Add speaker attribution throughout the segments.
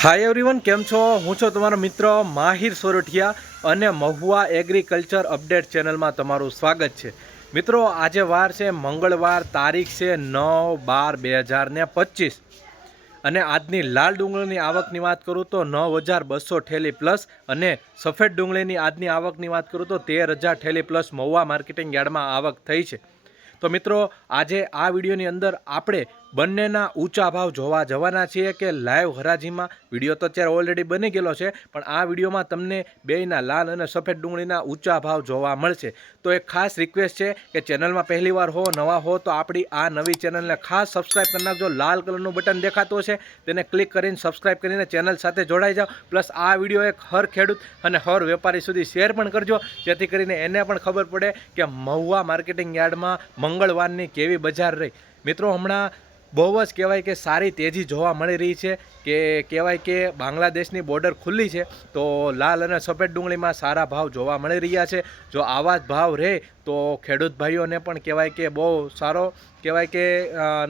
Speaker 1: Hi everyone કેમ છો? હું છું તમારો મિત્ર માહિર સોરઠિયા અને મહુવા એગ્રીકલ્ચર અપડેટ ચેનલમાં તમારું સ્વાગત છે. મિત્રો, આજે વાર છે, મંગળવાર, તારીખ છે નવ બાર બે હજાર ને પચીસ. અને આજની લાલ ડુંગળીની આવકની વાત કરું તો નવ હજાર બસો ઠેલી પ્લસ અને સફેદ ડુંગળીની આજની આવકની વાત કરું તો તેર હજાર ઠેલી પ્લસ મહુવા માર્કેટિંગ યાર્ડમાં આવક થઈ છે. તો મિત્રો, આજે આ વિડીયોની અંદર આપણે બંનેના ઊંચા ભાવ જોવા જવાના છીએ કે લાઈવ હરાજીમાં વીડિયો તો અત્યારે ઓલરેડી બની ગયેલો છે, પણ આ વિડીયોમાં તમને બેયના લાલ અને સફેદ ડુંગળીના ઊંચા ભાવ જોવા મળશે. તો એક ખાસ રિક્વેસ્ટ છે કે ચેનલમાં પહેલી વાર હો, નવા હો, તો આપણી આ નવી ચેનલને ખાસ સબસ્ક્રાઈબ કરી નાખજો. લાલ કલરનું બટન દેખાતું હશે, તેને ક્લિક કરીને સબસ્ક્રાઈબ કરીને ચેનલ સાથે જોડાઈ જાઓ. પ્લસ આ વીડિયો એક હર ખેડૂત અને હર વેપારી સુધી શેર પણ કરજો, જેથી કરીને એને પણ ખબર પડે કે મહુવા માર્કેટિંગ યાર્ડમાં મંગળવારની કેવી બજાર રહી. મિત્રો, હમણાં બહુ જ કહેવાય કે સારી તેજી જોવા મળી રહી છે કે કહેવાય કે બાંગ્લાદેશની બોર્ડર ખુલ્લી છે, તો લાલ અને સફેદ ડુંગળીમાં સારા ભાવ જોવા મળી રહ્યા છે. જો આવા જ ભાવ રહે, તો ખેડૂત ભાઈઓને પણ કહેવાય કે બહુ સારો કહેવાય કે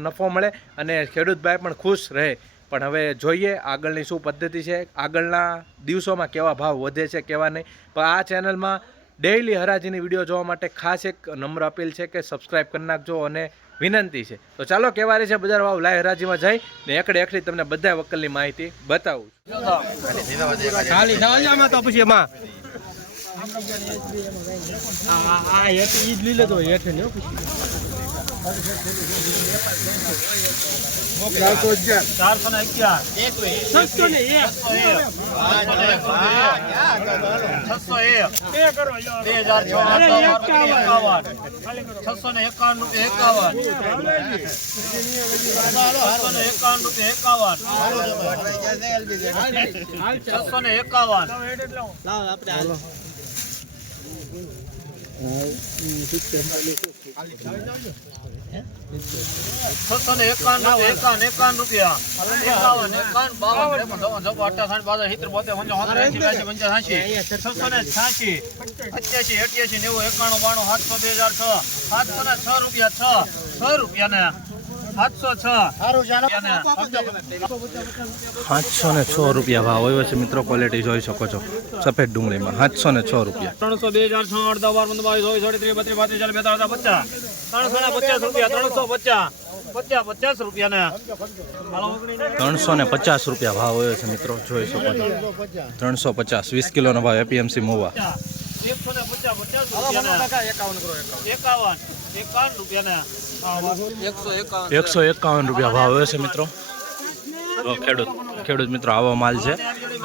Speaker 1: નફો મળે અને ખેડૂત ભાઈ પણ ખુશ રહે. પણ હવે જોઈએ આગળની શું પદ્ધતિ છે, આગળના દિવસોમાં કેવા ભાવ વધે છે, કેવા નહીં. પણ આ ચેનલમાં ડેઇલી હરાજીની વીડિયો જોવા માટે ખાસ એક નમ્ર અપીલ છે કે સબસ્ક્રાઈબ કરી નાખજો અને વિનંતી છે. તો ચાલો કેવા છે બજાર વાવ લાઈવ હરાજીમાં જઈ ને એકડે એકડી તમને બધા વકલની માહિતી બતાવું
Speaker 2: તો પછી એમાં. આ હેઠ ઈ જ લેતો હેઠ ને ચારસો ને અગિયાર છસો ને એક છસો ને એકાવન. એકાવન છસો એકાવન રૂપિયા એકાવન છસો એકાવન છસો ને એકાવન રૂપિયા એકાવન એકાવન રૂપિયા. એકાવન એકાવન બાવન. ત્રેપન ચોપન ચોપન અઠ્ઠાવન સિત્તેર બોતેર પંચાવન એસી બ્યાસી પંચાસી છસો ને છ્યાસી અઠ્યાસી અઠ્યાસી નેવું એકાણું બાણું સાતસો બે હજાર છ. સાતસો ને છ રૂપિયા છ. છ રૂપિયા ને સાતસો છ.
Speaker 1: ને છ રૂપિયા ભાવ. આવ્યો છે મિત્રો ક્વોલિટી જોઈ શકો છો. સફેદ ડુંગળીમાં સાતસો ને છ રૂપિયા.
Speaker 2: ત્રણસો બે હજાર છ અડધા બાર પંદર બાવીસ ચોવીસ અડત્રીસ બત્રીસ પાંત્રીસ ચાલીસ બેતાળીસ પચાસ ત્રણસો ને પચાસ રૂપિયા ત્રણસો પચાસ પચાસ પચાસ રૂપિયા ને
Speaker 1: ત્રણસો ને પચાસ રૂપિયા ભાવ આવ્યો છે મિત્રો જોઈ શકો છો. ત્રણસો પચાસ વીસ કિલોનો ભાવ એપીએમસી મોવા.
Speaker 2: એકસો ને પચાસ પચાસ રૂપિયા એકાવન. એકાવન. એકસો એકાવન
Speaker 1: રૂપિયા ભાવ આવ્યો છે મિત્રો. તો ખેડૂત ખેડૂત મિત્રો આવો માલ છે.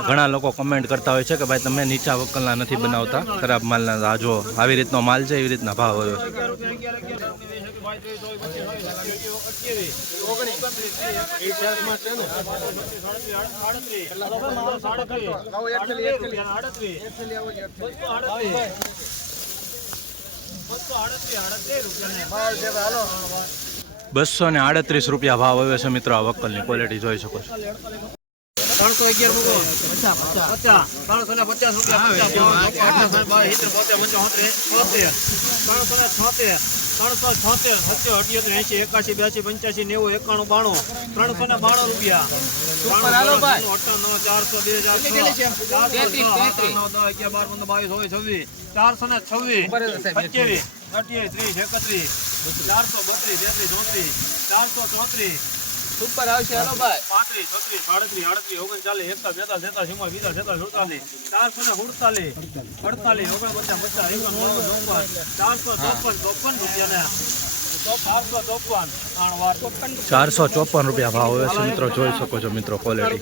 Speaker 1: ઘણા લોકો કમેન્ટ કરતા હોય છે કે ભાઈ તમે નીચા વકલના નથી બનાવતા. ખરાબ માલના આ જો આવી રીતનો માલ છે એવી રીતના ભાવ આવ્યો છે. બસો ને આડત્રીસ રૂપિયા ભાવ હવે છે મિત્રો આ વકલની ક્વોલિટી જોઈ શકો છો
Speaker 2: ત્રણસો અગિયાર ત્રણસો ને પચાસ ત્રણસો ને છોતેર ત્રણસો છોતેર સત્યો અઠ્યોતેર એસી એકાસી બ્યાસી પંચ્યાસી નેવું એકાણું બાણું. ત્રણસો ને બાણું રૂપિયા. ચારસો બે હજાર અગિયાર, બાર, પંદર, બાવીસ, છવ્વીસ. ચારસો ને છવ્વીસ અઠ્યાવીસ ત્રીસ એકત્રીસ. ચારસો બત્રીસ તેત્રીસ ચોત્રીસ. ચારસો ચોત્રીસ. પાંત્રીસ છત્રીસ સાડત્રીસ આડત્રીસ ઓગણચાલીસ એકતાલીસ બેતાલીસ તેતાલીસ ચુમ્માલીસ પિસ્તાલીસ છેતાલીસ સુડતાલીસ ચારસો ને સુડતાલીસ અડતાલીસ ઓગણપચાસ પચાસ બાવન ચોપન ચારસો ચોપન ચોપન રૂપિયા ને ચારસો ચોપન
Speaker 1: રૂપિયા ભાવ હવે છે મિત્રો, જોઈ શકો છો મિત્રો ક્વોલિટી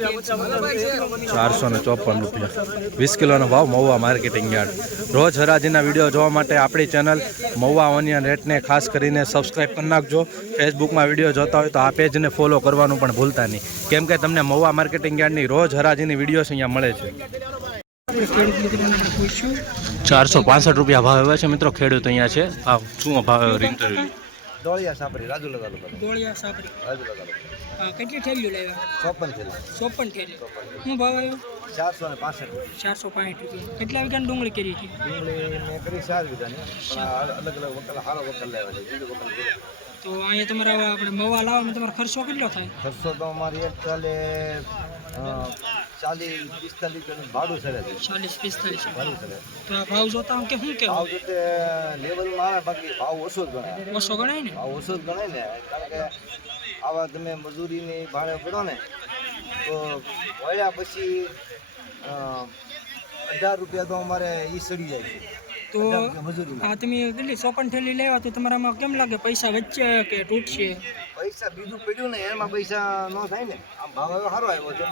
Speaker 1: ચારસો ને ચોપન રૂપિયા. વીસ કિલોનો ભાવ મહુવા માર્કેટિંગ યાર્ડ. રોજ હરાજીના વીડિયો જોવા માટે આપણી ચેનલ મહુવા ઓનિયન રેટને ખાસ કરીને સબસ્ક્રાઈબ કરી નાખજો. ફેસબુકમાં વીડિયો જોતા હોય તો આ પેજને ફોલો કરવાનું પણ ભૂલતા નહીં. કેમ કે તમને મહુવા માર્કેટિંગ યાર્ડની રોજ હરાજીની વિડીયોસ અહીંયા મળે છે. ચારસો પાસઠ રૂપિયા ભાવ એવા છે મિત્રો, ખેડૂત અહીંયા છે. આ શું ભાવ ઇન્ટરવ્યુ
Speaker 3: દોળિયા સાપરી રાજુલા તાલુકા
Speaker 4: દોળિયા સાપરી
Speaker 3: રાજુ
Speaker 4: તાલુકા કેટલી થેલીઓ લાવ્યા?
Speaker 3: ચોપન થેલી
Speaker 4: ચોપન થેલી શું ભાવ આવ્યો?
Speaker 3: ચારસો ને પાસઠ
Speaker 4: ચારસો પાંઠ રૂપિયા. કેટલા વીઘાની ડુંગળી કરી હતી?
Speaker 3: ડુંગળી મેં કરી ચાર વીઘાની અલગ અલગ વકલ સારો વકલ લેવા છે વકલ
Speaker 4: તો અહીંયા તમારા આપણે મવા લાવવામાં તમારો ખર્ચો કેટલો થાય?
Speaker 3: ખર્ચો તો અમારી એક ચાલે ચાલીસ પિસ્તાલીસ જણ ભાડું સરે છે
Speaker 4: ચાલીસ પિસ્તાલીસ
Speaker 3: ભાડું સરે
Speaker 4: તો આ ભાવ જોતા હું કે શું
Speaker 3: કે
Speaker 4: ભાવ
Speaker 3: જોતે લેવલમાં આવે બાકી ભાવ ઓછો જ ગણાય.
Speaker 4: ઓછો ગણાય ને?
Speaker 3: ભાવ ઓછો જ ગણાય ને. કારણ કે આવા તમે મજૂરીની ભાડે પડો ને તો વળ્યા પછી અઢાર રૂપિયા તો અમારે ઈ સડી જાય છે.
Speaker 4: તો આ તમે કેટલી ચોપન થેલી લેવા તો તમારામાં કેમ લાગે? પૈસા વચ્ચે કે તૂટશે?
Speaker 3: પૈસા બીજું પડ્યું ને એમાં પૈસા ન થાય ને. આમ ભાવ સારો આવ્યો છે.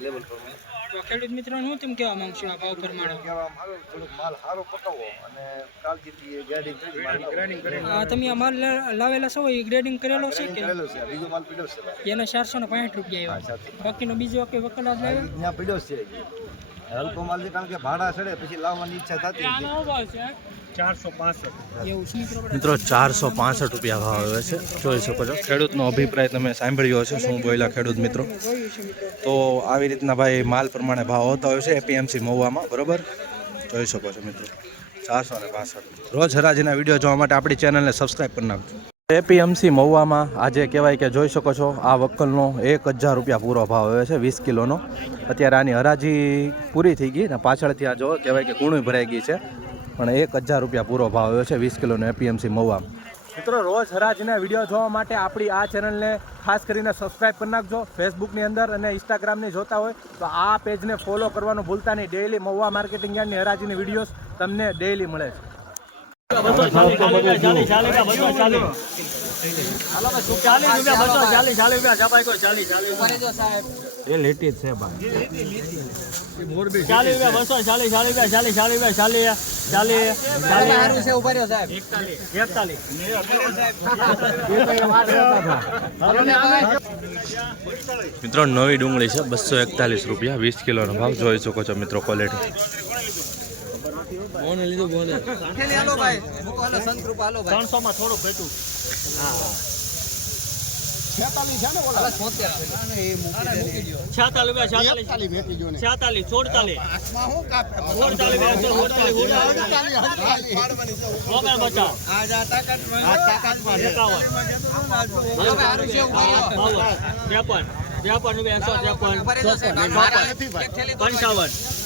Speaker 3: લેવલ પ્રમાણે
Speaker 4: તો ખેડૂત મિત્રોને હું તેમ કહેવા માંગુ છું આ ભાવ પ્રમાણે?
Speaker 3: કહેવા મારો થોડોક માલ સારો પકાવો અને કાળજીથી ગ્રેડિંગ ગ્રેડિંગ
Speaker 4: કરીને તમે આ માલ લાવેલા છો? એ ગ્રેડિંગ કરેલો છે કે?
Speaker 3: કરેલો છે બીજો માલ પીડ્યો છે
Speaker 4: એનો ચારસો ને પાંઠ રૂપિયા આવ્યો. બાકીનો બીજો કે વકલાત લાવ્યો?
Speaker 3: ત્યાં પીડ્યો છે હલકો માલ છે, કારણ કે ભાડા ચડે, પછી લાવવાની ઈચ્છા થતી નથી.
Speaker 4: એવું મિત્રો,
Speaker 1: ચારસો પાસઠ રૂપિયા ભાવ આવે છે, જોઈ શકો છો. ખેડૂતનો અભિપ્રાય તમે સાંભળ્યો હશે, શું બોલ્યા ખેડૂત મિત્રો? તો આવી રીતના ભાઈ માલ પ્રમાણે ભાવ હોતા હોય છે એપીએમસી મહુવામાં, બરોબર? જોઈ શકો છો મિત્રો, ચારસો ને પાસઠ. રોજ હરાજીના વીડિયો જોવા માટે આપણી ચેનલને સબસ્ક્રાઈબ કરી નાખજો. એપીએમસી મહુવામાં આજે કહેવાય કે જોઈ શકો છો, આ વક્કલનો એક હજાર રૂપિયા પૂરો ભાવ આવે છે, વીસ કિલોનો. અત્યારે આની હરાજી પૂરી થઈ ગઈ અને પાછળથી આ જો કહેવાય કે કુણું ભરાઈ ગઈ છે, પણ એક હજાર રૂપિયા પૂરો ભાવ આવ્યો છે વીસ કિલોનો એપીએમસી મહુવા મિત્રો, રોજ હરાજીના વીડિયો જોવા માટે આપણી આ ચેનલને ખાસ કરીને સબસ્ક્રાઈબ કરી નાખજો. ફેસબુકની અંદર અને ઇન્સ્ટાગ્રામની જોતા હોય તો આ પેજને ફોલો કરવાનું ભૂલતા નહીં. ડેઇલી મહુવા માર્કેટિંગ યાર્ડની હરાજીની વિડીયોઝ તમને ડેઈલી મળે છે. મિત્રો નવી ડુંગળી છે બસો એકતાલીસ રૂપિયા વીસ કિલોનો ભાવ જોઈ શકો છો મિત્રો ક્વોલિટી
Speaker 5: બોને
Speaker 6: લીધું બોને. ખેલી હાલો ભાઈ. મૂકો હાલો સંતરૂપ હાલો ભાઈ.
Speaker 5: 300 માં થોડું ઘટ્યું. હા 46 છે ને ઓલા 76 છે ને એ મૂકી દે 46 રૂપિયા 46 ભેટી જો
Speaker 1: ને 46 44 આસમાં હું કાપે? 44 44 44 ઓમે બચા. આ જા તાકાત આ તાકાતમાં 51 હવે આરું છે ઊભા 53 53 253 55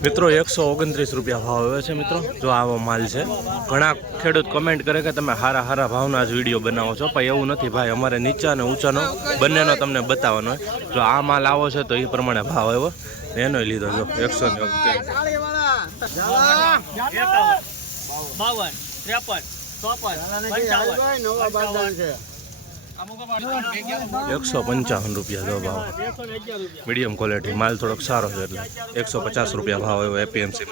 Speaker 1: મિત્રો એકસો ઓગણત્રીસ રૂપિયા ભાવ આવે છે મિત્રો જો આવો માલ છે ઘણા ખેડૂત કમેન્ટ કરે કે તમે હારા હારા ભાવના જ વીડિયો બનાવો છો પણ એવું નથી ભાઈ અમારે નીચા અને ઊંચાનો બંનેનો તમને બતાવવાનો હોય જો આ માલ આવો છે તો એ પ્રમાણે ભાવ આવ્યો એનો લીધો જો એકસો ને
Speaker 5: બાવન ત્રેપન ચોપન પંચાવન
Speaker 1: એકસો પંચાવન રૂપિયા જો ભાવ. મીડિયમ ક્વોલિટી, માલ થોડોક સારો છે એટલે. એકસો પચાસ રૂપિયા ભાવ એવો એપીએમસી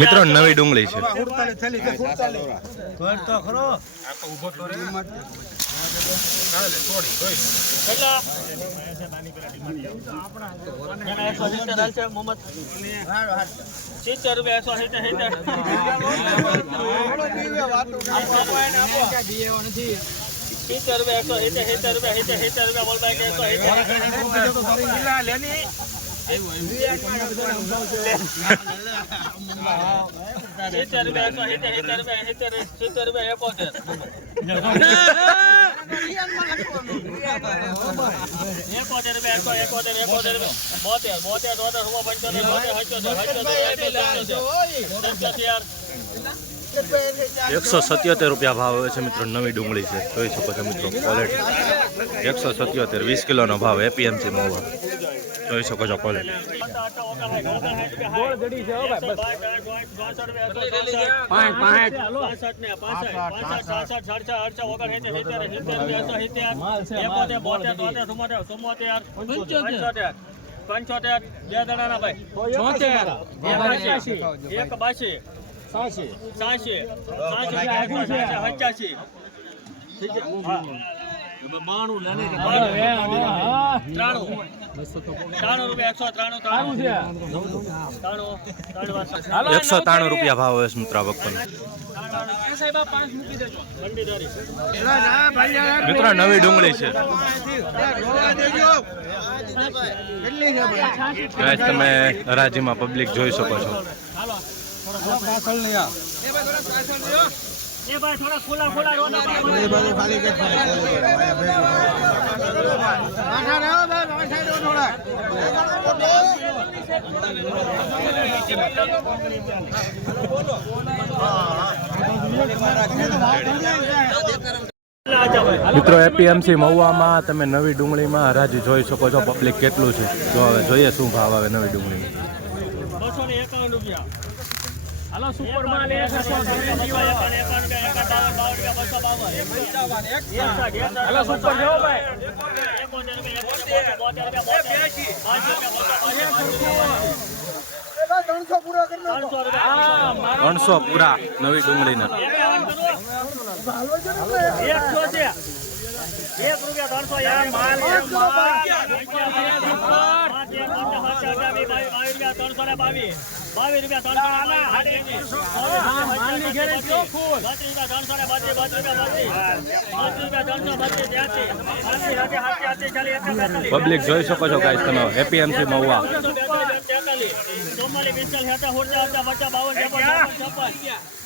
Speaker 1: મિત્રો, નવી ડુંગળી છે.
Speaker 5: સિત્તેર રૂપિયા એકસો સિત્તેર સિત્તેર. બોતેર બોતેર બોતેર રૂપિયા પંચોતેર હચોતેર હચોતેર
Speaker 1: એકસો સત્યોતેર રૂપિયા ભાવ આવે છે મિત્રો, નવી ડુંગળી છે. જોઈ શકો છો મિત્રો ક્વોલિટી એકસો સત્યોતેર, વીસ કિલોનો ભાવ એપીએમસી મોવા જોઈ શકો છો ક્વોલિટી
Speaker 5: પંચોતેર બે દડાના ભાઈ છોતેર એક બાસી સાસી. સાસી. પચાસી ત્રાણું. રૂપિયા એકસો ત્રાણું
Speaker 1: એકસો ત્રાણું રૂપિયા ભાવ હોય મિત્રો આ મિત્રો નવી ડુંગળી છે. તમે હરાજીમાં પબ્લિક જોઈ શકો છો.
Speaker 5: એ ભાઈ થોડા ખુલ્લા ખુલ્લા રોડ
Speaker 1: મિત્રો એપીએમસી મહુવામાં તમે નવી ડુંગળીમાં હરાજી જોઈ શકો છો. પબ્લિક કેટલું છે? જો હવે જોઈએ શું ભાવ આવે નવી ડુંગળીમાં.
Speaker 5: બસો ને એકાવન રૂપિયા. હાલો સુપર માલ એક એકાવન એકાવન રૂપિયા એકાવન બાવન બાવન રૂપિયા બસો બાવન હાલો સુપર ભાઈ ત્રણસો
Speaker 1: પૂરા નવી ડુંગળીના.
Speaker 5: એકસો છે એક રૂપિયા ત્રણસો માલ ત્રણસો ને બાવીસ બાવીસ રૂપિયા ત્રણસો બત્રીસ રૂપિયા ત્રણસો ને બત્રીસ બત્રીસ રૂપિયા ત્રણસો બત્રીસ
Speaker 1: પબ્લિક જોઈ શકો છો ગાઈસ તમે એપીએમસી મહુવા
Speaker 5: ચોમાલી પિસ્તાલીસ હતા હોટા હતા પચાસ બાવન છપ્પન છપ્પન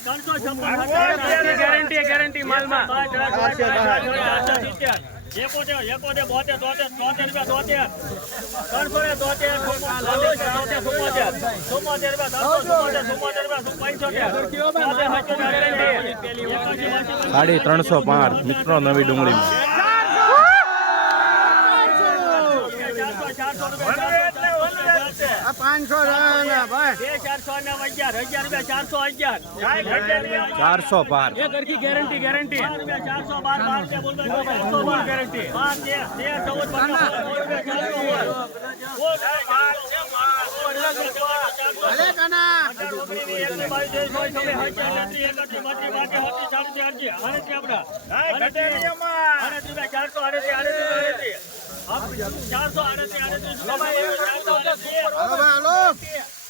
Speaker 5: ત્રણસો છપ્પન ગેરંટી ગેરંટી માલમાં એકોતેર એકોતેર બોતેર તોતેર તોતેર રૂપિયા તોતેર ત્રણસો ને તોતેર તોતેર ચુમ્મોતેર ચુમ્મોતેર રૂપિયા ત્રણસો ચુમ્મોતેર રૂપિયા પંચોતેર.
Speaker 1: સાડી ત્રણસો પાંચ મિત્રો નવી ડુંગળી.
Speaker 5: પાંચસો ભાઈ. ચારસો બાર અગિયાર અગિયાર રૂપિયા ચારસો અગિયાર.
Speaker 1: ચારસો પાર
Speaker 5: ગેરંટી ગેરંટી ચારસો બાર બાર છે બોલ ચારસો બાર ગેરંટી બાર તેર તેર ચૌદ પંદર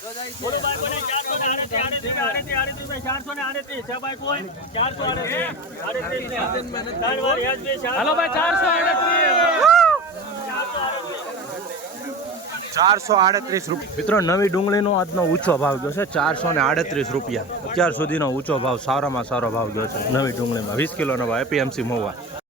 Speaker 5: ચારસો બોલો ભાઈ બોલે ચારસો ને આડત્રીસ આડત્રીસ આડત્રીસ આડત્રીસ ચારસો ને આડત્રીસ છે ભાઈ કોઈ? ચારસો આડત્રીસ આડત્રીસ ત્રણ વાર યાદ હાલો ભાઈ ચારસો
Speaker 1: ચારસો આડત્રીસ રૂપિયા મિત્રો નવી ડુંગળીનો આજનો ઊંચો ભાવ ગયો છે ચારસો ને આડત્રીસ રૂપિયા. અત્યાર સુધીનો ઊંચો ભાવ સારામાં સારો ભાવ ગયો છે નવી ડુંગળીમાં. વીસ કિલોનો ભાવ એપીએમસી મહુવા